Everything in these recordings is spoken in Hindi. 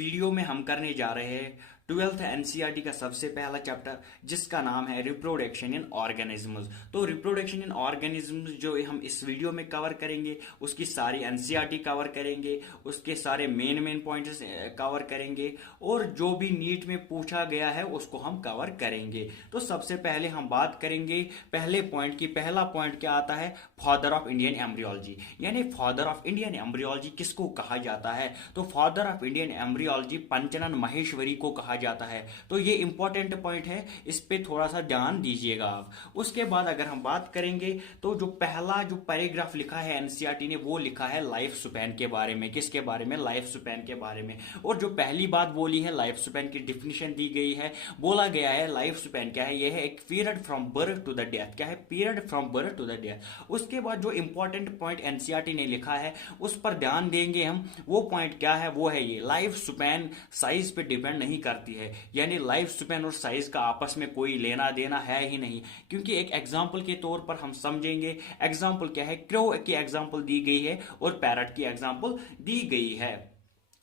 वीडियो में हम करने जा रहे हैं 12th एनसीईआरटी का सबसे पहला चैप्टर जिसका नाम है रिप्रोडक्शन इन ऑर्गेनिजम्स। तो रिप्रोडक्शन इन ऑर्गेनिजम्स जो हम इस वीडियो में कवर करेंगे उसकी सारी एनसीईआरटी कवर करेंगे, उसके सारे मेन पॉइंट्स कवर करेंगे और जो भी नीट में पूछा गया है उसको हम कवर करेंगे। तो सबसे पहले हम बात करेंगे पहले पॉइंट की। पहला पॉइंट क्या आता है? Father of Indian embryology. यानी फादर ऑफ इंडियन एम्ब्रियोलॉजी किसको कहा जाता है? तो father of Indian embryology Panchanan Maheshwari को कहा जाता है। तो ये इंपॉर्टेंट पॉइंट है, इस पे थोड़ा सा ध्यान दीजिएगा आप। उसके बाद अगर हम बात करेंगे तो जो पहला जो पैराग्राफ लिखा है एनसीईआरटी ने वो लिखा है लाइफ स्पैन के बारे में। किसके बारे में? लाइफ स्पैन के बारे में। और जो पहली बात बोली है लाइफ स्पैन की डिफिनेशन दी गई है, बोला गया है लाइफ स्पैन क्या है? यह है एक period from birth to the death. क्या है? Period from birth to the death. उसके बाद जो इंपॉर्टेंट पॉइंट एनसीईआरटी ने लिखा है उस पर ध्यान देंगे हम। वो पॉइंट क्या है? वो है ये लाइफ स्पैन साइज पे डिपेंड नहीं करती है। यानी लाइफ स्पैन और साइज का आपस में कोई लेना देना है ही नहीं। क्योंकि एक एग्जांपल के तौर पर हम समझेंगे। एग्जांपल क्या है? क्रो की एग्जांपल दी गई है और पैरट की एग्जांपल दी गई है।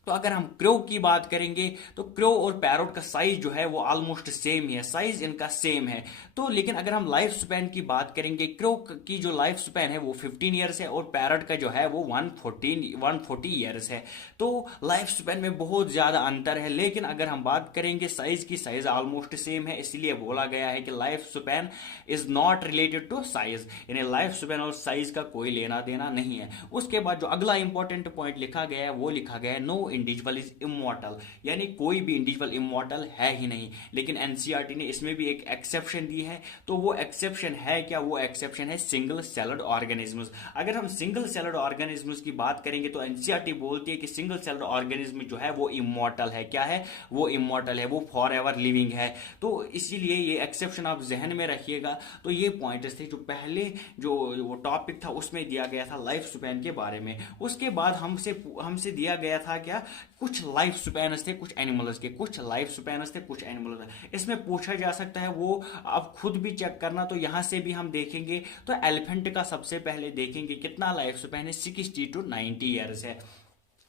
तो अगर हम क्रो की बात करेंगे तो क्रो और पैरोट का साइज जो है वो ऑलमोस्ट सेम ही है, साइज इनका सेम है। तो लेकिन अगर हम लाइफ स्पैन की बात करेंगे, क्रो की जो लाइफ स्पैन है वो 15 ईयर्स है और पैरोट का जो है वो 140 ईयर्स है। तो लाइफ स्पैन में बहुत ज्यादा अंतर है। लेकिन अगर हम बात करेंगे साइज की, साइज ऑलमोस्ट सेम है। इसलिए बोला गया है कि life span is not related to size. यानी लाइफ स्पैन और साइज का कोई लेना देना नहीं है। उसके बाद जो अगला इंपॉर्टेंट पॉइंट लिखा गया है वो लिखा गया है नो इंडिविजुअल इज इमॉर्टल। यानी कोई भी इंडिविजुअल इमॉर्टल है ही नहीं। लेकिन एनसीईआरटी ने इसमें भी एक एक्सेप्शन दी है। तो वो एक्सेप्शन है क्या? वो एक्सेप्शन है सिंगल सेलड ऑर्गेनिजम्स। अगर हम सिंगल सेलड ऑर्गेनिजम्स की बात करेंगे तो एनसीईआरटी बोलती है कि सिंगल सेलड ऑर्गेनिज्म जो है वो इमॉर्टल है। क्या है? वो इमॉर्टल है, वो फॉर एवर लिविंग है। तो इसीलिए ये एक्सेप्शन आप जहन में रखिएगा। तो ये पॉइंट्स थे जो पहले जो टॉपिक था उसमें दिया गया था लाइफ स्पैन के बारे में। उसके बाद हमसे दिया गया था क्या? कुछ लाइफ स्पैन्स थे कुछ एनिमल्स के, कुछ लाइफ स्पैन्स थे कुछ एनिमल्स। इसमें पूछा जा सकता है, वो आप खुद भी चेक करना। तो यहां से भी हम देखेंगे तो एलिफेंट का सबसे पहले देखेंगे कितना लाइफ स्पैन है, 60 to 90 ईयर्स है।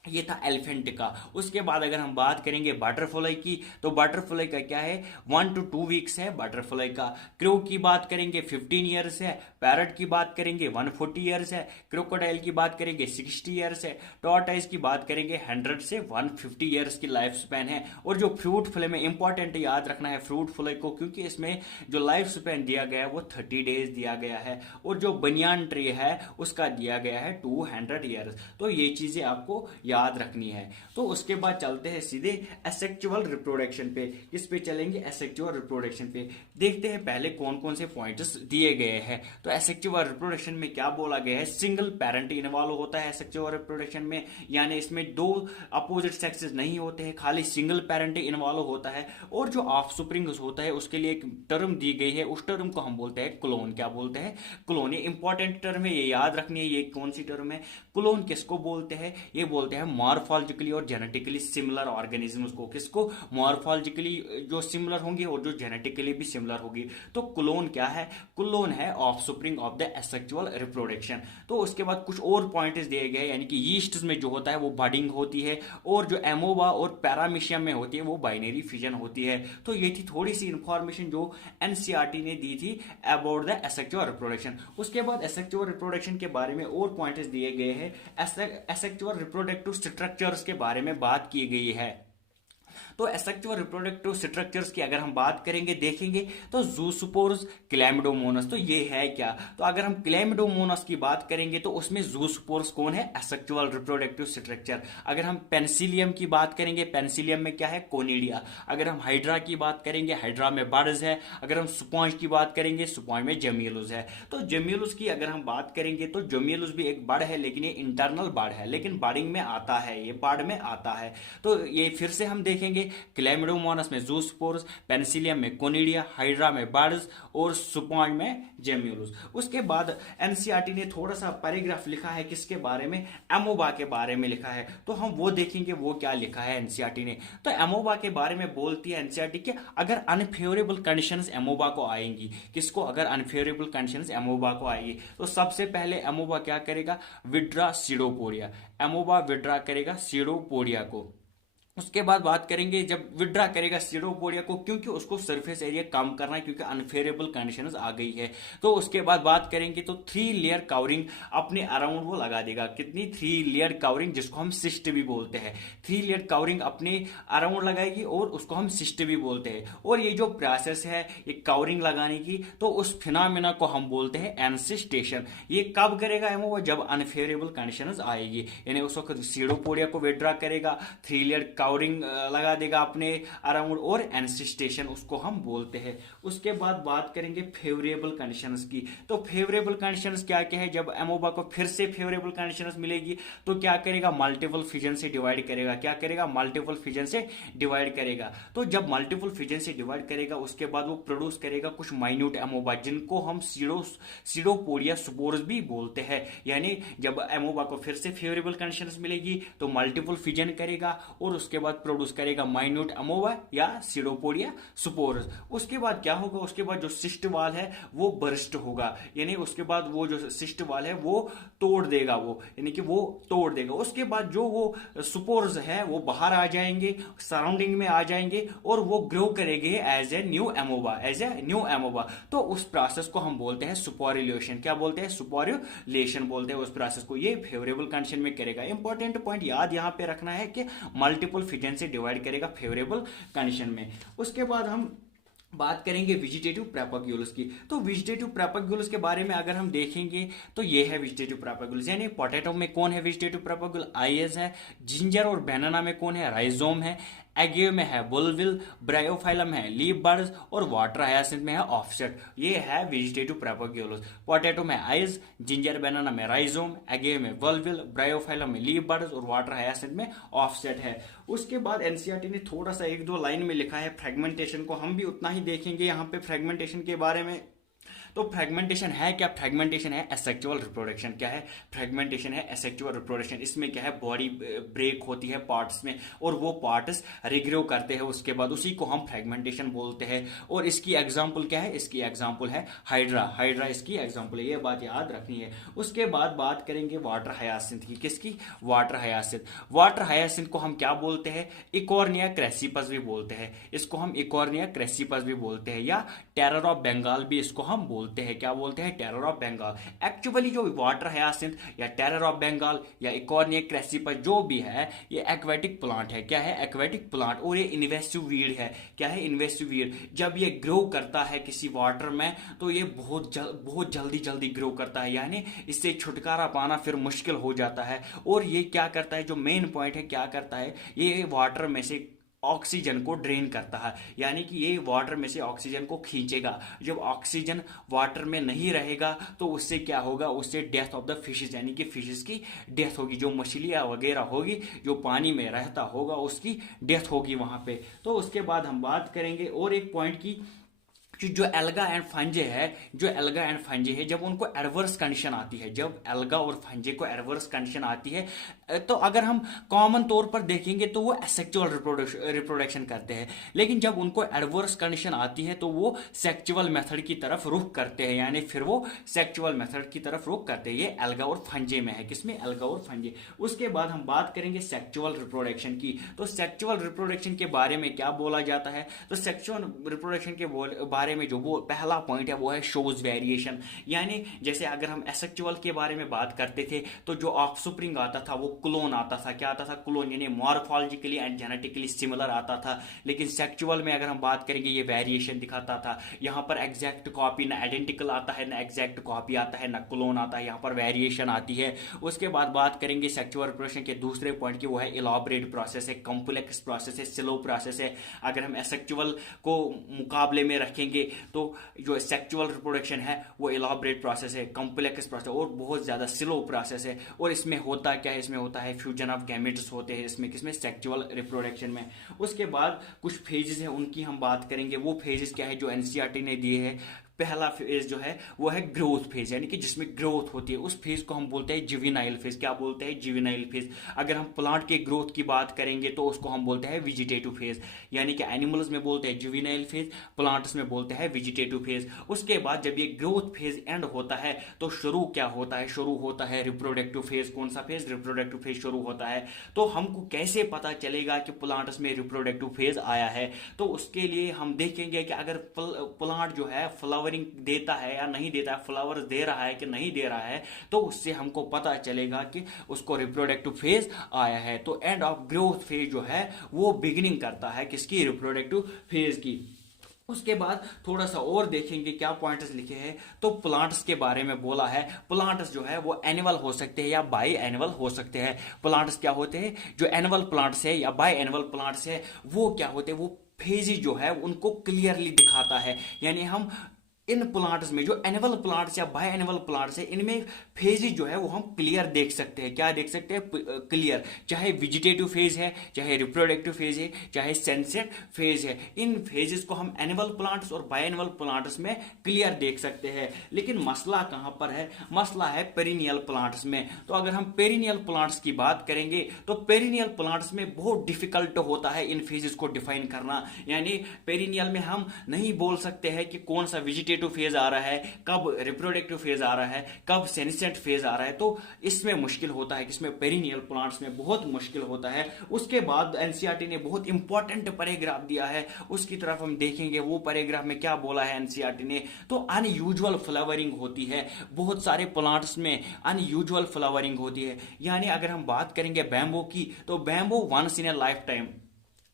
ये था एलिफेंट का। उसके बाद अगर हम बात करेंगे बटरफ्लाई की तो बटरफ्लाई का क्या है? 1 to 2 वीक्स है बटरफ्लाई का। क्रो की बात करेंगे 15 ईयर्स है। पैरट की बात करेंगे 140 ईयर्स है। क्रोकोडाइल की बात करेंगे 60 ईयर्स है। टॉर्टाइज की बात करेंगे 100 से 150 ईयर्स की लाइफ स्पैन है। और जो फ्रूट फ्लाई में इंपॉर्टेंट याद रखना है फ्रूट फ्लाई को, क्योंकि इसमें जो लाइफ स्पैन दिया गया है वो 30 डेज दिया गया है। और जो बनियान ट्री है उसका दिया गया है 200 ईयर्स। तो ये चीजें आपको याद रखनी है। तो उसके बाद चलते हैं सीधे एसेक्सुअल रिप्रोडक्शन पे। किस पे चलेंगे? एसेक्सुअल रिप्रोडक्शन पे। देखते हैं पहले कौन कौन से पॉइंट्स दिए गए हैं। तो एसेक्सुअल रिप्रोडक्शन में क्या बोला गया है? सिंगल पेरेंट इन्वॉल्व होता है एसेक्सुअल रिप्रोडक्शन में। यानी इसमें दो अपोजिट सेक्सेस नहीं होते हैं, खाली सिंगल पेरेंट इन्वॉल्व होता है। और जो ऑफस्प्रिंग होता है उसके लिए एक टर्म दी गई है, उस टर्म को हम बोलते हैं क्लोन। क्या बोलते हैं? क्लोन। ये इंपॉर्टेंट टर्म है, ये याद रखनी है। ये कौन सी टर्म है? क्लोन किसको बोलते हैं? ये बोलते हैं मॉर्फोलॉजिकली और जेनेटिकली सिमिलर ऑर्गेनिजम्स को। किसको? मॉर्फोलॉजिकली जो सिमिलर होंगे और जो जेनेटिकली भी सिमिलर होगी। तो क्लोन क्या है? क्लोन है offspring of the asexual reproduction. तो उसके बाद कुछ और पॉइंट्स दिए गए, यानी कि यीस्ट में जो होता है वो बडिंग होती है और जो एमोबा और पैरामीशियम में होती है वो बाइनरी फिजन होती है। तो ये थी थोड़ी सी इंफॉर्मेशन जो एनसीईआरटी ने दी थी अबाउट द एसेक्सुअल रिप्रोडक्शन। उसके बाद एसेक्सुअल रिप्रोडक्शन के बारे में और पॉइंट्स दिए गए हैं। एसेक्सुअल रिप्रोडक्टिव स्ट्रक्चर्स के बारे में बात की गई है। तो एसेक्सुअल रिप्रोडक्टिव स्ट्रक्चर्स की अगर हम बात करेंगे देखेंगे तो जूस्पोर्स, क्लैमिडोमोनास। तो ये है क्या? तो अगर हम क्लैमिडोमोनास की बात करेंगे तो उसमें जूस्पोर्स कौन है? Asexual reproductive structure. अगर हम पेनिसिलियम की बात करेंगे, पेनिसिलियम में क्या है? कोनिडिया। अगर हम हाइड्रा की बात करेंगे, हाइड्रा में बर्ड्स है। अगर हम स्पॉन्ज की बात करेंगे, स्पॉन्ज में जेमियलुस है। तो जेमियलुस की अगर हम बात करेंगे तो जेमियलुस भी एक बर्ड है, लेकिन ये इंटरनल बर्ड है, लेकिन बर्डिंग में आता है, ये बर्ड में आता है। तो ये फिर से हम देखेंगे क्लैमिडोमोनास में जूस्पोर्स, पेनिसिलियम में कोनिडिया, हाइड्रा में बर्ड्स और स्पॉन्ज में जेम्यूलस। उसके बाद एनसीईआरटी ने थोड़ा सा पैराग्राफ लिखा है किसके बारे में? एमोबा के बारे में लिखा है। तो हम वो देखेंगे वो क्या लिखा है एनसीईआरटी ने। तो एमोबा के बारे में बोलती है एनसीईआरटी कि अगर अनफेवरेबल कंडीशंस एमोबा को आएंगी, किसको? अगर अनफेवरेबल कंडीशंस एमोबा को आएगी तो सबसे पहले एमोबा क्या करेगा? Withdraw pseudopodia. एमोबा विड्रा करेगा सीडोपोडिया को। उसके बाद बात करेंगे जब विड्रा करेगा सीडोपोडिया को, क्योंकि उसको सरफेस एरिया कम करना है, क्योंकि अनफेवरेबल कंडीशंस आ गई है। तो उसके बाद बात करेंगे तो 3 लेयर कवरिंग अपने अराउंड वो लगा देगा। कितनी? 3 लेयर कवरिंग, जिसको हम सिस्ट भी बोलते हैं। 3 लेयर कवरिंग अपने अराउंड लगाएगी और उसको हम सिस्ट भी बोलते हैं। और ये जो प्रोसेस है ये कवरिंग लगाने की, तो उस फिनोमेना को हम बोलते हैं एनसिस्टेशन। ये कब करेगा एमो? जब अनफेवरेबल कंडीशंस आएगी, यानी उस वक्त सीडोपोडिया को विड्रा करेगा, 3 लेयर कवरिंग लगा देगा अपने अराउंड, और एनसिस्टेशन उसको हम बोलते हैं। उसके बाद बात करेंगे फेवरेबल कंडीशंस की। तो फेवरेबल कंडीशंस क्या क्या है? जब एमोबा को फिर से फेवरेबल कंडीशंस मिलेगी तो क्या करेगा? मल्टीपल फिजन से डिवाइड करेगा। क्या करेगा? मल्टीपल फिजन से डिवाइड करेगा। तो जब मल्टीपल फिजन से डिवाइड करेगा उसके बाद वो प्रोड्यूस करेगा कुछ माइन्यूट एमोबा, जिनको हम सीडोपोडिया स्पोर्स भी बोलते हैं। यानी जब एमोबा को फिर से फेवरेबल कंडीशंस मिलेगी तो मल्टीपल फिजन करेगा और उसके बाद प्रोड्यूस करेगा माइन्यूट अमोबा या सीडोपोडिया स्पोर्स। उसके बाद क्या होगा? उसके बाद जो सिस्ट वाल है वो बर्स्ट होगा, यानी उसके बाद वो जो सिस्ट वाल है वो तोड़ देगा, वो यानी कि वो तोड़ देगा। उसके बाद जो वो स्पोर्स है वो बाहर आ जाएंगे, सराउंडिंग में आ जाएंगे और वो ग्रो करेंगे as a new amoeba, as a new amoeba. तो उस प्रोसेस को हम बोलते हैं सुपोरिलेशन। क्या बोलते हैं? सुपोरिलेशन बोलते हैं उस प्रोसेस को। ये फेवरेबल कंडीशन में करेगा। इंपॉर्टेंट पॉइंट याद यहां पे रखना है कि मल्टीपल फिजन से डिवाइड करेगा फेवरेबल कंडीशन में। उसके बाद हम बात करेंगे वेजिटेटिव प्रोपेगुलस की। तो वेजिटेटिव प्रोपेगुलस के बारे में अगर हम देखेंगे तो ये है वेजिटेटिव प्रोपेगुलस, यानी पोटैटो में कौन है वेजिटेटिव प्रोपेगुलस? आईएस है। जिंजर और बनाना में कौन है? राइजोम है। एगे में है बुलविल, ब्रायोफाइलम है लीफ बर्ड्स और वाटर हायासिंथ में है ऑफसेट। ये है वेजिटेटिव प्रोपेगुलस। पोटैटो में आइज, जिंजर बनाना में राइजोम, एगे में बुलविल, ब्रायोफाइलम में लीफ बर्ड्स और वाटर हायासिंथ में ऑफसेट है। उसके बाद एनसीईआरटी ने थोड़ा सा 1-2 लाइन में लिखा है फ्रेगमेंटेशन को, हम भी उतना ही देखेंगे यहाँ पे फ्रेगमेंटेशन के बारे में। तो फ्रेगमेंटेशन है क्या? फ्रेगमेंटेशन है एसेक्सुअल रिप्रोडक्शन। क्या है? फ्रेगमेंटेशन है एसेक्सुअल रिप्रोडक्शन। इसमें क्या है? बॉडी ब्रेक होती है पार्ट्स में और वो पार्ट्स रिग्रो करते हैं, उसके बाद उसी को हम फ्रेगमेंटेशन बोलते हैं। और इसकी एग्जांपल क्या है? इसकी एग्जांपल है हाइड्रा। हाइड्रा इसकी एग्जांपल है, ये बात याद रखनी है। उसके बाद बात करेंगे वाटर हायासिंथ की। किसकी? Water hyacinth. वाटर हायासिंथ को हम क्या बोलते हैं? इकॉर्निया क्रेसिपस भी बोलते हैं। इसको हम इकॉर्निया क्रेसिपस भी बोलते हैं, या टेरर ऑफ बंगाल भी इसको हम बोलते हैं। क्या बोलते हैं? Terror of Bengal. एक्चुअली जो वाटर हायासिंथ या टेरर ऑफ बंगाल या इकॉर्निया क्रेसिपस जो भी है, ये एक्वेटिक प्लांट है। क्या है? Aquatic plant. और ये इन्वेसिव वीड है। क्या है? Invasive weed. जब ये ग्रो करता है किसी वाटर में तो ये बहुत जल्दी ग्रो करता है, यानी इससे छुटकारा पाना फिर मुश्किल हो जाता है। और ये क्या करता है? जो मेन पॉइंट है, क्या करता है? ये वाटर में से ऑक्सीजन को ड्रेन करता है, यानी कि ये वाटर में से ऑक्सीजन को खींचेगा। जब ऑक्सीजन वाटर में नहीं रहेगा तो उससे क्या होगा? उससे डेथ ऑफ द फिशेस, यानी कि फिशेस की डेथ होगी। जो मछलियां वगैरह होगी, जो पानी में रहता होगा, उसकी डेथ होगी वहां पे। तो उसके बाद हम बात करेंगे और एक पॉइंट की, जो एल्गा एंड फंजे है, जो एल्गा एंड फंजे है, जब उनको एडवर्स कंडीशन आती है, जब एल्गा और फंजे को एडवर्स कंडीशन आती है, तो अगर हम कॉमन तौर पर देखेंगे तो वो एसेक्सुअल रिप्रोडक्शन करते हैं। लेकिन जब उनको एडवर्स कंडीशन आती है तो वो सेक्सुअल मेथड की तरफ रुख करते हैं, यानी फिर वो सेक्सुअल मेथड की तरफ रुख करते हैं। ये एल्गा और फंजे में है। किसमें? एल्गा और फंजे। उसके बाद हम बात करेंगे सेक्सुअल रिप्रोडक्शन की। तो सेक्सुअल रिप्रोडक्शन के बारे में क्या बोला जाता है? तो सेक्सुअल रिप्रोडक्शन के बारे में जो वो पहला पॉइंट है वो है शोज वेरिएशन। यानी जैसे अगर हम एसेक्सुअल के बारे में बात करते थे तो जो ऑफस्प्रिंग आता था वो क्लोन आता था। क्या आता था? क्लोन, यानी मॉर्फोलॉजिकली एंड जेनेटिकली सिमिलर आता था। लेकिन सेक्सुअल में अगर हम बात करेंगे ये वेरिएशन दिखाता था। यहां पर एग्जैक्ट कॉपी ना आइडेंटिकल आता है, ना एग्जैक्ट कॉपी आता है, ना क्लोन आता है, यहां पर वेरिएशन आती है। उसके बाद बात करेंगे सेक्सुअल रिप्रोडक्शन के दूसरे पॉइंट की, वो है इलॉबरेट प्रोसेस है, कॉम्प्लेक्स प्रोसेस है, स्लो प्रोसेस है। अगर हम एसेक्सुअल को मुकाबले में रखेंगे तो जो सेक्सुअल रिप्रोडक्शन है वो इलॉबरेट प्रोसेस है, कॉम्प्लेक्स प्रोसेस और बहुत ज्यादा स्लो प्रोसेस है। और इसमें होता क्या है? इसमें होता है फ्यूजन ऑफ गैमेट्स होते हैं इसमें। किसमें? सेक्सुअल रिप्रोडक्शन में। उसके बाद कुछ फेजेस हैं उनकी हम बात करेंगे। वो फेजेस क्या है जो एनसीईआरटी ने दिए हैं? पहला फेज जो है वो है ग्रोथ फेज, यानी कि जिसमें ग्रोथ होती है, उस फेज को हम बोलते हैं जुवेनाइल फेज। क्या बोलते हैं? Juvenile phase. अगर हम प्लांट के ग्रोथ की बात करेंगे तो उसको हम बोलते हैं वेजिटेटिव फेज, यानी कि एनिमल्स में बोलते हैं जुवेनाइल फेज, प्लांट्स में बोलते हैं वेजिटेटिव फेज। उसके बाद जब ये ग्रोथ फेज एंड होता है तो शुरू क्या होता है? शुरू होता है रिप्रोडक्टिव फेज। कौन सा फेज? रिप्रोडक्टिव फेज शुरू होता है। तो हमको कैसे पता चलेगा कि प्लांट्स में रिप्रोडक्टिव फेज आया है? तो उसके लिए हम देखेंगे कि अगर प्लांट जो है फ्लावरिंग देता है या नहीं देता है, फ्लावर दे रहा है कि नहीं दे रहा है, तो उससे हमको पता चलेगा कि उसको रिप्रोडक्टिव फेज आया है। तो एंड ऑफ ग्रोथ फेज जो है वो बिगिनिंग करता है किसकी? रिप्रोडक्टिव फेज की। उसके बाद थोड़ा सा और देखेंगे क्या पॉइंट्स लिखे हैं। तो प्लांट्स के बारे में बोला है, प्लांट्स जो है वो एनुअल हो सकते हैं या बाई एनुअल हो सकते हैं। प्लांट्स क्या होते हैं? जो एनुअल प्लांट्स है या बाई एनुअल प्लांट्स है वो क्या होते हैं? वो फेजेज जो है उनको क्लियरली दिखाता है। यानी हम इन प्लांट्स में जो एनुअल प्लांट्स या बाय एनुअल प्लांट्स है इनमें फेजेज जो है वो हम क्लियर देख सकते हैं। क्या देख सकते हैं? क्लियर। चाहे वेजिटेटिव फेज है, चाहे रिप्रोडक्टिव फेज है, चाहे सनसेट फेज है, इन फेजेस को हम एनुअल प्लांट्स और बाय एनुअल प्लांट्स में क्लियर देख सकते हैं। लेकिन मसला कहां पर है? मसला है पेरिनियल प्लांट्स में। तो अगर हम पेरिनियल प्लांट्स की बात करेंगे तो पेरिनियल प्लांट्स में बहुत डिफिकल्ट होता है इन फेजेस को डिफाइन करना। यानी पेरिनियल में हम नहीं बोल सकते हैं कि कौन सा वेजिटेटिव फेज आ रहा है, कब रिप्रोडक्टिव फेज आ रहा है, कब सेनेसेंट फेज आ रहा है। तो इसमें मुश्किल होता है, इसमें पेरिनियल प्लांट्स में बहुत मुश्किल होता है। उसके बाद एनसीईआरटी ने बहुत इंपॉर्टेंट पैराग्राफ दिया है, उसकी तरफ हम देखेंगे। वो पैराग्राफ में क्या बोला है एनसीईआरटी ने? तो अनयूजुअल फ्लावरिंग होती है, बहुत सारे प्लांट्स में अनयूजुअल फ्लावरिंग होती है। यानी अगर हम बात करेंगे बैम्बो की, तो bamboo once in a life time,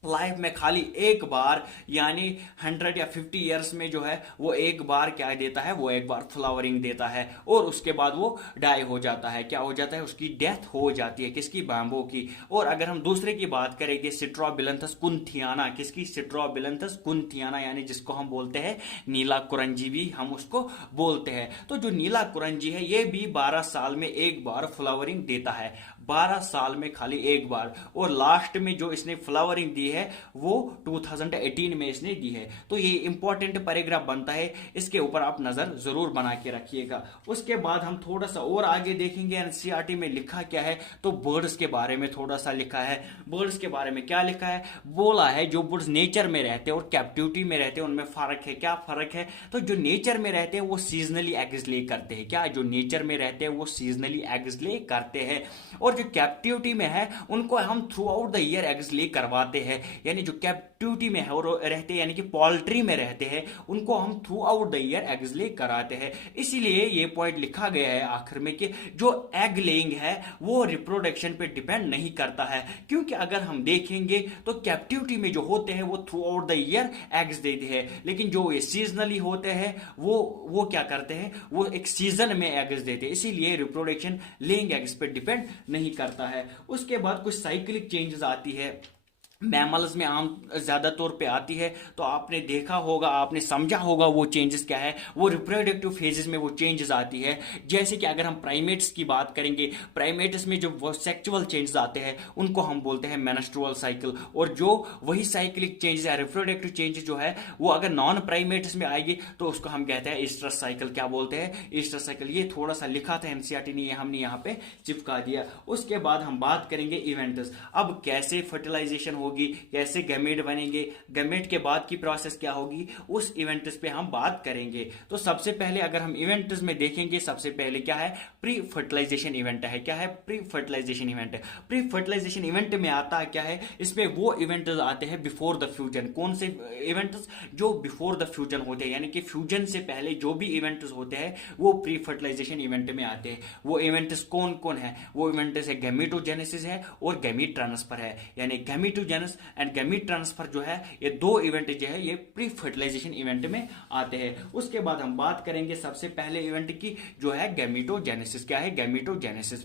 life में खाली एक बार, यानी 100 या 50 ईयर्स में जो है वो एक बार क्या देता है? वो एक बार फ्लावरिंग देता है और उसके बाद वो डाई हो जाता है। क्या हो जाता है? उसकी डेथ हो जाती है। किसकी? बैम्बो की। और अगर हम दूसरे की बात करेंगे सिट्रोबिलंथस कुंथियाना, किसकी? सिट्रोबिलंथस कुंथियाना, यानी जिसको हम बोलते हैं नीला कुरंजी भी हम उसको बोलते हैं। तो जो नीला कुरंजी है ये भी 12 साल में एक बार फ्लावरिंग देता है, 12 साल में खाली एक बार। और लास्ट में जो इसने फ्लावरिंग दी है वो 2018 में इसने दी है। तो ये इंपॉर्टेंट पैराग्राफ बनता है, इसके ऊपर आप नजर जरूर बना के रखिएगा। उसके बाद हम थोड़ा सा और आगे देखेंगे एनसीईआरटी में लिखा क्या है। तो बर्ड्स के बारे में थोड़ा सा लिखा है। बर्ड्स के बारे में क्या लिखा है? बोला है जो बर्ड्स नेचर में रहते हैं और कैप्टिविटी में रहते हैं उनमें फर्क है। क्या फर्क है? तो जो नेचर में रहते हैं वो सीजनली एग्स ले करते हैं। क्या? जो नेचर में रहते हैं वो सीजनली एग्स ले करते हैं, और जो कैप्टिविटी में है उनको हम through out the year eggs ले करवाते हैं। यानी जो कैप्टिविटी में है और रहते हैं, यानी कि पोल्ट्री में रहते हैं, उनको हम through out the year eggs ले कराते हैं। इसीलिए ये पॉइंट लिखा गया है आखिर में कि जो एग लेइंग है वो रिप्रोडक्शन पे डिपेंड नहीं करता है। क्योंकि अगर हम देखेंगे तो कैप्टिविटी में जो होते हैं वो through out the year eggs देते हैं, लेकिन जो ये सीजनली होते हैं वो क्या करते हैं? वो एक सीजन में एग्स देते हैं। इसीलिए रिप्रोडक्शन लेइंग एग्स पे डिपेंड नहीं करता है। उसके बाद कुछ साइक्लिक चेंजेस आती है, मैमल्स में आम ज्यादा तौर पे आती है। तो आपने देखा होगा, आपने समझा होगा वो चेंजेस क्या है। वो रिप्रोडक्टिव फेजेस में वो चेंजेस आती है। जैसे कि अगर हम प्राइमेट्स की बात करेंगे, प्राइमेट्स में जो वो सेक्सुअल चेंजेस आते हैं उनको हम बोलते हैं मेंस्ट्रुअल साइकिल। और जो वही साइक्लिक चेंजेस है, रिप्रोडक्टिव चेंजेस जो है वो अगर नॉन प्राइमेट्स में आएगी तो उसको हम कहते हैं ईस्टर साइकिल। क्या बोलते हैं? Easter cycle. ये थोड़ा सा लिखा था एनसीईआरटी ने, हमने यहाँ पे चिपका दिया। उसके बाद हम बात करेंगे इवेंट्स। अब कैसे फर्टिलाइजेशन होगी, कैसे गैमेट बनेंगे, गैमेट के बाद की प्रोसेस क्या होगी, उस इवेंट्स पे हम बात करेंगे। तो सबसे पहले अगर हम इवेंट्स में देखेंगे, सबसे पहले क्या है? प्री फर्टिलाइजेशन इवेंट है। क्या है? प्री फर्टिलाइजेशन इवेंट है। प्री फर्टिलाइजेशन इवेंट में आता है क्या है? इसमें वो इवेंट्स आते हैं बिफोर द फ्यूजन। कौन से इवेंट्स? जो बिफोर द फ्यूजन होते हैं, यानी कि फ्यूजन से पहले जो भी इवेंट्स होते हैं वो प्री फर्टिलाइजेशन इवेंट में आते हैं। वो इवेंट्स कौन कौन है? वो इवेंट्स है गैमेटोजेनेसिस है और गैमीट ट्रांसफर है। यानी गैमेटोजेनेसिस एंड गैमीट ट्रांसफर जो है ये दो इवेंट जो है ये प्री फर्टिलाइजेशन इवेंट में आते हैं। उसके बाद हम बात करेंगे सबसे पहले इवेंट की जो है गैमीटोजेनेसिस। क्या है? गैमीटोजेनेसिस।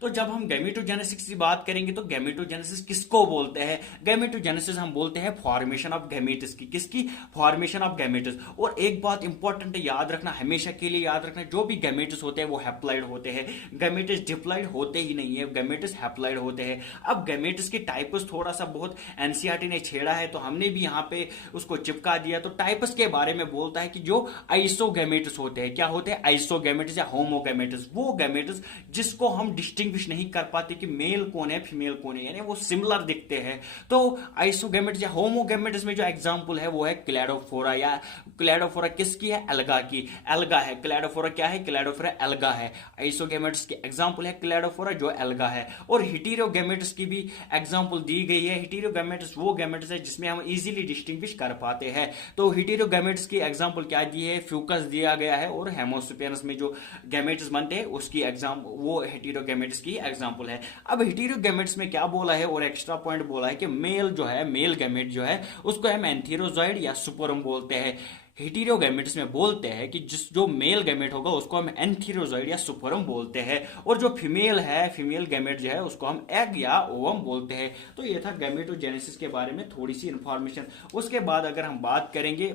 तो जब हम गैमेटोजेनेसिस की बात करेंगे तो गैमेटोजेनेसिस किसको बोलते हैं? गैमेटोजेनेसिस हम बोलते हैं फॉर्मेशन ऑफ गैमेट्स की। किसकी? Formation of gametes. और एक बात इंपॉर्टेंट है, याद रखना, हमेशा के लिए याद रखना, जो भी गैमेट्स होते हैं वो हैप्लॉइड होते हैं, गैमेट्स डिप्लॉइड होते ही नहीं है, गैमेट्स हैप्लॉइड होते हैं। अब गैमेट्स के टाइप्स थोड़ा सा बहुत एनसीईआरटी ने छेड़ा है तो हमने भी यहाँ पे उसको चिपका दिया। तो टाइप्स के बारे में बोलता है कि जो आइसोगैमेट्स होते हैं, क्या होते हैं? आइसोगैमेट्स या होमोगैमेट्स, वो गैमेट्स जिसको हम डिस्टिंग्विश नहीं कर पाते कि मेल कौन है फीमेल कौन है, यानी वो सिमिलर दिखते हैं। तो आइसोगैमेट्स या होमोगैमेट्स में जो एग्जांपल है वो है क्लैडोफोरा। या क्लैडोफोरा किसकी है? एल्गा की। एल्गा है क्लैडोफोरा, क्या है? क्लैडोफोरा एल्गा है। आइसोगैमेट्स के एग्जांपल है क्लैडोफोरा जो एल्गा है। और हेटेरोगैमेट्स की भी एग्जांपल दी गई है। हेटेरोगैमेट्स वो गैमेट्स है जिसमें हम इजीली डिस्टिंग्विश कर पाते हैं। तो हेटेरोगैमेट्स की एग्जांपल क्या दी है? फ्यूकस दिया गया है। और हेमोसिपियंस में जो गैमेट्स बनते हैं उसकी एग्जांपल, वो हेटेरोगैमेट्स की एग्जांपल है। अब हेटेरोगैमेट्स में क्या बोला है और एक्स्ट्रा पॉइंट बोला है कि मेल जो है, मेल गैमेट जो है उसको हम एंथेरोजॉइड या सुपरम बोलते हैं। हेटेरोगैमेट्स में बोलते हैं कि जो मेल गैमेट होगा उसको हम एंथेरोजॉइड या सुपरम बोलते हैं, और जो फीमेल है, फीमेल गैमेट जो है उसको हम एग या ओवम बोलते हैं। तो ये था गैमेटोजेनेसिस के बारे में थोड़ी सी इंफॉर्मेशन। उसके बाद अगर हम बात करेंगे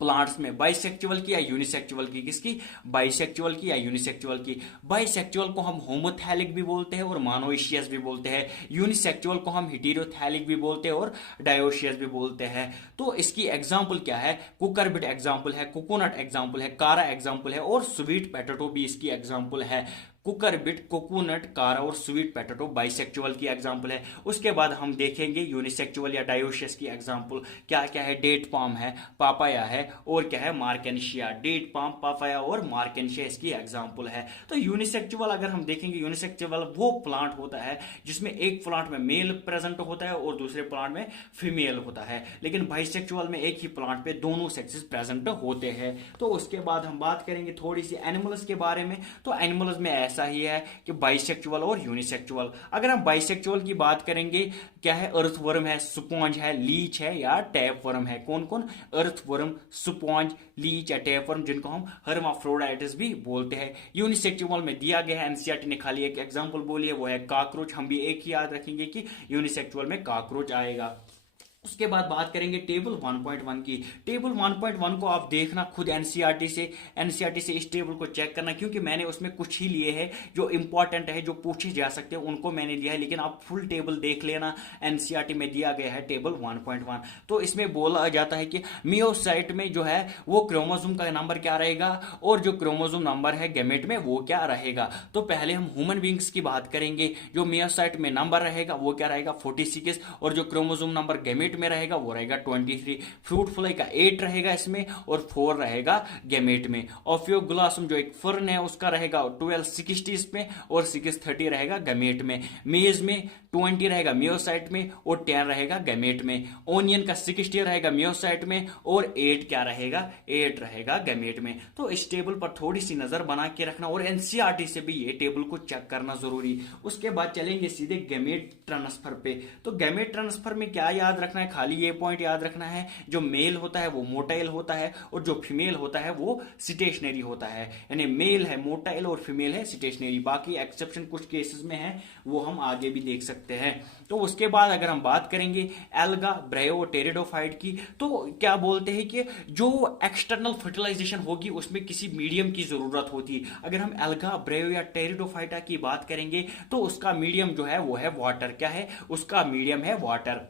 प्लांट्स में बाइसेक्चुअल की या यूनिसेक्चुअल की, किसकी? बाइसेक्चुअल की या यूनिसेक्चुअल की। बाइसेक्चुअल को हम होमोथैलिक भी बोलते हैं और मोनोइशियस भी बोलते हैं। यूनिसेक्चुअल को हम हेटेरोथैलिक भी बोलते हैं और डायोशियस भी बोलते हैं। तो इसकी एग्जांपल क्या है? कुकरबिट एग्जांपल है, कोकोनट एग्जांपल है, कारा एग्जांपल है और स्वीट पोटैटो भी इसकी एग्जांपल है। कुकरबिट, कोकोनट, कारा और स्वीट पोटैटो बाइसेक्चुअल की एग्जांपल है। उसके बाद हम देखेंगे यूनिसेक्चुअल या डायोशियस की एग्जांपल क्या क्या है? डेट पाम है, पापाया है और क्या है? मार्केंशिया। डेट पाम, पापाया और मार्केंशिया इसकी एग्जांपल है। तो यूनिसेक्चुअल अगर हम देखेंगे, यूनिसेक्चुअल वो प्लांट होता है जिसमें एक प्लांट में मेल प्रेजेंट होता है और दूसरे प्लांट में फीमेल होता है। लेकिन बाइसेक्चुअल में एक ही प्लांट पे दोनों सेक्सेस प्रेजेंट होते हैं। तो उसके बाद हम बात करेंगे थोड़ी सी एनिमल्स के बारे में। तो एनिमल्स में ऐसा ही है कि बाइसेक्चुअल और यूनिसेक्चुअल। अगर हम बाइसेक्चुअल की बात करेंगे, क्या है? अर्थवर्म है, स्पॉन्ज है, लीच है या टैपवर्म है। कौन कौन? अर्थवर्म, स्पॉन्ज, लीच या टैपवर्म, जिनको हम हर्माफ्रोडाइटिस भी बोलते हैं। यूनिसेक्चुअल में दिया गया है, एनसीईआरटी ने खाली एक एग्जांपल बोली है, वो है कॉकरोच। हम भी एक ही याद रखेंगे कि यूनिसेक्चुअल में कॉकरोच आएगा। उसके बाद बात करेंगे टेबल 1.1 की। टेबल 1.1 को आप देखना खुद एनसीईआरटी से इस टेबल को चेक करना, क्योंकि मैंने उसमें कुछ ही लिए हैं जो इंपॉर्टेंट है, जो पूछे जा सकते हैं, उनको मैंने लिया है। लेकिन आप फुल टेबल देख लेना, एनसीईआरटी में दिया गया है टेबल 1.1। तो इसमें बोला जाता है कि मियोसाइट में जो है वो क्रोमोसोम का नंबर क्या रहेगा और जो क्रोमोसोम नंबर है गैमेट में वो क्या रहेगा। तो पहले हम ह्यूमन बींग्स की बात करेंगे। जो मियोसाइट में नंबर रहेगा वो क्या रहेगा? 46। और जो क्रोमोसोम नंबर गैमेट में रहेगा वो रहेगा 23। फ्रूट फ्लाई का 8 रहेगा इसमें और 4 रहेगा गैमेट में। ऑफियोग्लासम जो एक फर्न है उसका रहेगा 1260 इसमें और 630 रहेगा गैमेट में। मेज में 20 रहेगा मियोसाइट में और 10 रहेगा गैमेट में। ओनियन का 60 रहेगा मियोसाइट में और 8 क्या रहेगा? 8 रहेगा गैमेट में। तो इस टेबल पर थोड़ी सी नजर बना के रखना और एनसीईआरटी से भी ये टेबल को चेक करना जरूरी। उसके बाद चलेंगे सीधे गैमेट ट्रांसफर पे। तो गैमेट ट्रांसफर में क्या याद रखना है? खाली ये पॉइंट याद रखना है, जो मेल होता है वो मोटाइल होता है और जो फीमेल होता है वो स्टेशनरी होता है। यानी मेल है मोटाइल और फीमेल है स्टेशनरी। बाकी एक्सेप्शन कुछ केसेस में है, वो हम आगे भी देख सकते हैं। तो उसके बाद अगर हम बात करेंगे एल्गा, ब्रेयो, टेरिडोफाइट की, तो क्या बोलते हैं कि जो एक्सटर्नल फर्टिलाइजेशन होगी उसमें किसी मीडियम की जरूरत होती है। अगर हम एल्गा, ब्रेयो या टेरिडोफाइटा की बात करेंगे तो उसका मीडियम जो है वो है वाटर। क्या है? उसका मीडियम है वाटर।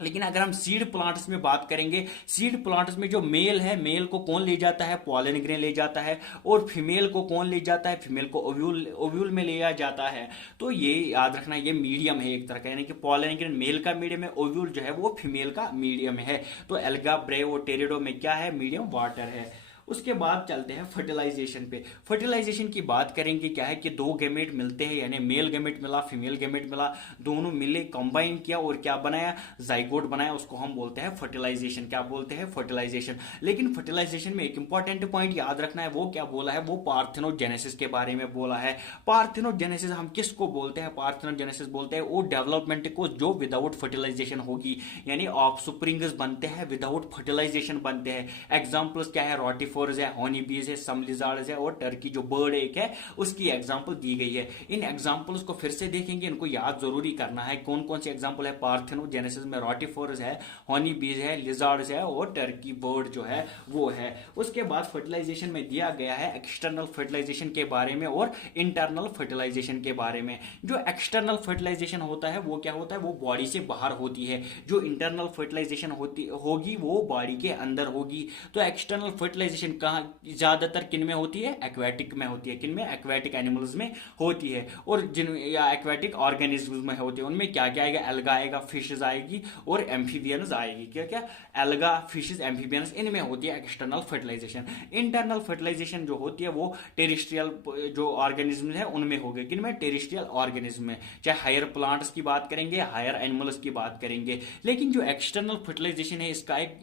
लेकिन अगर हम सीड प्लांट्स में बात करेंगे, सीड प्लांट्स में जो मेल है, मेल को कौन ले जाता है? पॉलन ग्रेन ले जाता है। और फीमेल को कौन ले जाता है? फीमेल को ओव्यूल में लिया जाता है। तो ये याद रखना, ये मीडियम है एक तरह का, यानी कि पॉलन ग्रेन मेल का मीडियम है, ओव्यूल जो है वो फीमेल का मीडियम है। तो एल्गा, ब्रेयो, टेरिडो में क्या है? मीडियम वाटर है। उसके बाद चलते हैं फर्टिलाइजेशन पे। फर्टिलाइजेशन की बात करेंगे, क्या है कि दो गैमेट मिलते हैं, यानी मेल गैमेट मिला, फीमेल गैमेट मिला, दोनों मिले, कंबाइन किया और क्या बनाया? जाइगोट बनाया। उसको हम बोलते हैं फर्टिलाइजेशन। क्या बोलते हैं? फर्टिलाइजेशन। लेकिन फर्टिलाइजेशन में एक इंपॉर्टेंट पॉइंट याद रखना है, वो क्या बोला है? वो पार्थेनोजेनेसिस के बारे में बोला है। पार्थेनोजेनेसिस हम किसको बोलते हैं? पार्थेनोजेनेसिस बोलते हैं वो डेवलपमेंट को जो विदाउट फर्टिलाइजेशन होगी, यानी ऑफस्प्रिंग्स बनते हैं विदाउट फर्टिलाइजेशन बनते हैं। एग्जांपल्स क्या है? रोटिफोरा रोटिफोर्स है, हॉनी बीज है, सम लिजार्ड्स है और टर्की जो बर्ड एक है उसकी एग्जांपल दी गई है। इन एग्जांपल्स को फिर से देखेंगे, इनको याद जरूरी करना है। कौन कौन से एग्जांपल है? पार्थेनोजेनेसिस में रोटिफोर्स है, हॉनी बीज है, लिजार्ड्स है और टर्की बर्ड जो है वो है। उसके बाद फर्टिलाइजेशन में दिया गया है एक्सटर्नल फर्टिलाइजेशन के बारे में और इंटरनल फर्टिलाइजेशन के बारे में। जो एक्सटर्नल फर्टिलाइजेशन होता है वो क्या होता है? वो बॉडी से बाहर होती है। जो इंटरनल फर्टिलाइजेशन होगी वो बॉडी के अंदर होगी। तो एक्सटर्नल फर्टिलाइजेशन कहाँ ज्यादातर किन में होती है? एक्वेटिक में होती है। किन में? एक्वेटिक एनिमल्स में होती है। और जिन या एक्वेटिक ऑर्गेनिज्म में होती है उनमें क्या क्या आएगा? एल्गा आएगा, फिशेज आएगी और एम्फीबियंस आएगी। क्या क्या? एल्गा, फिशेज, एम्फीबियंस, इनमें होती है एक्सटर्नल फर्टिलाइजेशन। इंटरनल फर्टिलाइजेशन जो होती है वो टेरेस्ट्रियल जो ऑर्गेनिज्म है उनमें होगी। किन में? टेरेस्ट्रियल ऑर्गेनिज्म में। चाहे हायर प्लांट्स की बात करेंगे, हायर एनिमल्स की बात करेंगे। लेकिन जो एक्सटर्नल फर्टिलाइजेशन है इसका एक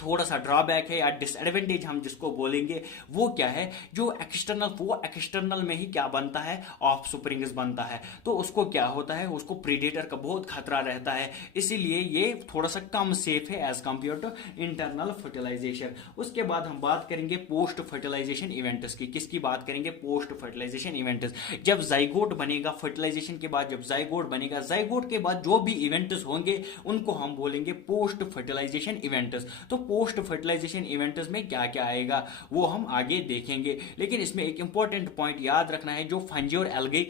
थोड़ा सा ड्रॉबैक है या डिसएडवांटेज हम जिसको बोलेंगे वो क्या है? जो एक्सटर्नल में ही क्या बनता है? ऑफ स्प्रिंग्स बनता है। तो उसको क्या होता है? उसको प्रीडेटर का बहुत खतरा रहता है, इसीलिए ये थोड़ा सा कम सेफ है as compare to internal fertilisation. उसके बाद हम बात करेंगे पोस्ट फर्टिलाइजेशन इवेंट्स की। किसकी बात करेंगे? Post fertilisation events. जब जाइगोट बनेगा, फर्टिलाइजेशन के बाद जब जाइगोट बनेगा, जाइगोट के बाद जो भी इवेंट्स होंगे उनको हम बोलेंगे पोस्ट फर्टिलाइजेशन इवेंट्स। तो पोस्ट फर्टिलाइजेशन इवेंट्स में क्या क्या आएगा वो हम आगे देखेंगे। लेकिन इसमें एक इंपॉर्टेंट पॉइंट याद रखना है, जो फंजी और एल्गे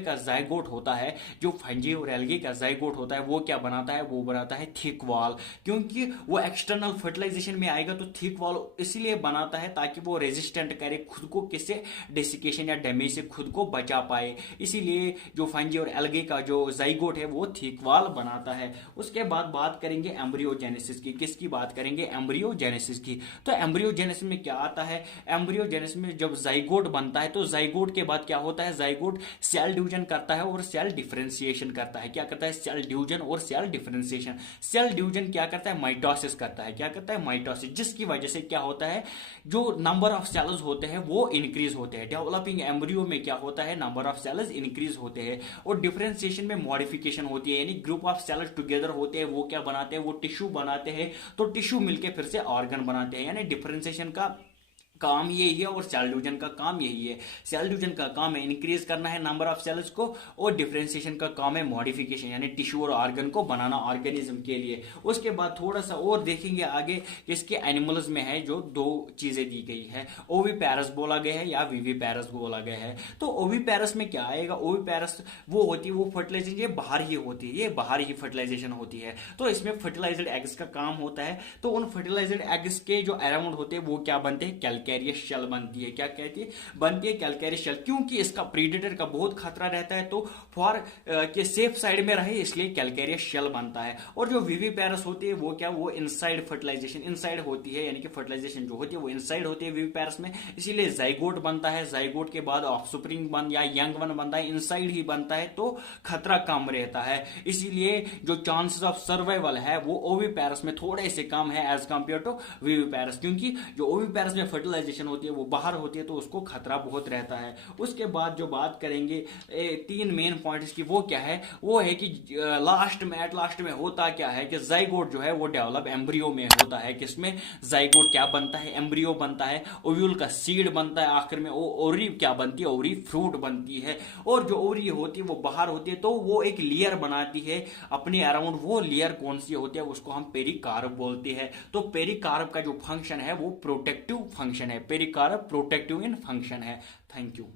का जाइगोट होता है, जो फंजी और एल्गे का जाइगोट होता है वो क्या बनाता है? वो बनाता है थिक वॉल। क्योंकि वो एक्सटर्नल फर्टिलाइजेशन में आएगा तो थिक वॉल इसलिए बनाता है ताकि वो रेजिस्टेंट करे खुद को किससे? डेसिकेशन या डैमेज से खुद को बचा पाए। इसीलिए जो फंजी और एल्गे का जो जाइगोट है वो थिक वॉल बनाता है। उसके बाद बात करेंगे एम्ब्रियोजेनेसिस की। किसकी बात करेंगे? एम्ब्रियोजेनेसिस की। तो एम्ब्रियोजेनेसिस में क्या आता है? एम्ब्रियोजेनेसिस में जब जाइगोट बनता है तो जाइगोट के बाद क्या होता है? जाइगोट सेल डिवीजन करता है और सेल डिफरेंशिएशन करता है। क्या करता है? सेल डिवीजन और सेल डिफरेंशिएशन। सेल डिवीजन क्या करता है? माइटोसिस करता है। क्या करता है? माइटोसिस। जिसकी वजह से क्या होता है? जो नंबर ऑफ सेल्स होते हैं वो इंक्रीज होते हैं। डेवलपिंग एम्ब्रियो में क्या होता है? नंबर ऑफ सेल्स इंक्रीज होते हैं। और डिफरेंशिएशन में मॉडिफिकेशन होती है, यानी ग्रुप ऑफ सेल्स टुगेदर होते हैं, वो क्या बनाते हैं? वो टिश्यू बनाते हैं। तो टिश्यू मिलके फिर से ऑर्गन बनाते हैं। यानी डिफरेंशिएशन का काम यही है और सेल डिवीजन का काम यही है। सेल डिवीजन का काम है इंक्रीज करना है नंबर ऑफ सेल्स को, और डिफरेंशिएशन का काम है मॉडिफिकेशन यानी टिश्यू और ऑर्गन को बनाना ऑर्गेनिज्म के लिए। उसके बाद थोड़ा सा और देखेंगे आगे कि इसके एनिमल्स में है जो दो चीजें दी गई है, ओविपेरस बोला गया है या विविपेरस बोला गया है। तो ओविपेरस में क्या आएगा? ओविपेरस वो होती है, वो फर्टिलाइजेशन ये बाहर ही होती है, ये बाहर ही फर्टिलाइजेशन होती है। तो इसमें फर्टिलाइज्ड एग्स का काम होता है। तो उन फर्टिलाइज्ड एग्स के जो अराउंड होते हैं वो क्या बनते हैं? कैलकेरियस शेल बनती है। क्या कहती है? बनती है कैलकेरियस शेल। क्योंकि इसका प्रीडेटर का बहुत खतरा रहता है, तो फॉर के सेफ साइड में रहे इसलिए कैलकेरियस शेल बनता है। और जो विविपेरस होती है वो क्या? वो इनसाइड फर्टिलाइजेशन इनसाइड होती है, यानी कि फर्टिलाइजेशन जो होती है वो इनसाइड होती है विविपेरस में। इसीलिए जाइगोट बनता है, जाइगोट के बाद ऑफस्प्रिंग बन या यंग वन बनता है, इनसाइड ही बनता है, तो खतरा कम रहता है। इसीलिए जो चांसेस ऑफ सर्वाइवल है वो ओविपेरस में थोड़े से कम है एज कंपेयर टू विविपेरस। क्योंकि जो ओविपेरस में फर्टिलाइजेशन होती है वो बाहर होती है, तो उसको खतरा बहुत रहता है। उसके बाद जो बात करेंगे तीन मेन पॉइंट्स की, वो क्या है? वो है कि लास्ट में होता क्या है कि जाइगोट जो है वो डेवलप एम्ब्रियो में होता है। किसमें? जाइगोट क्या बनता है? एम्ब्रियो बनता है। ओव्यूल का सीड बनता है। आखिर में ओवरी क्या बनती है? ओवरी फ्रूट बनती है। और जो ओवरी होती है वो बाहर होती है, तो वो एक लेयर बनाती है अपने अराउंड। वो लेयर कौन सी होती है? उसको हम पेरिकार्प बोलते हैं। तो पेरिकार्प का जो फंक्शन है वो प्रोटेक्टिव फंक्शन है। पेरिकार्प प्रोटेक्टिव इन फंक्शन है। Thank you.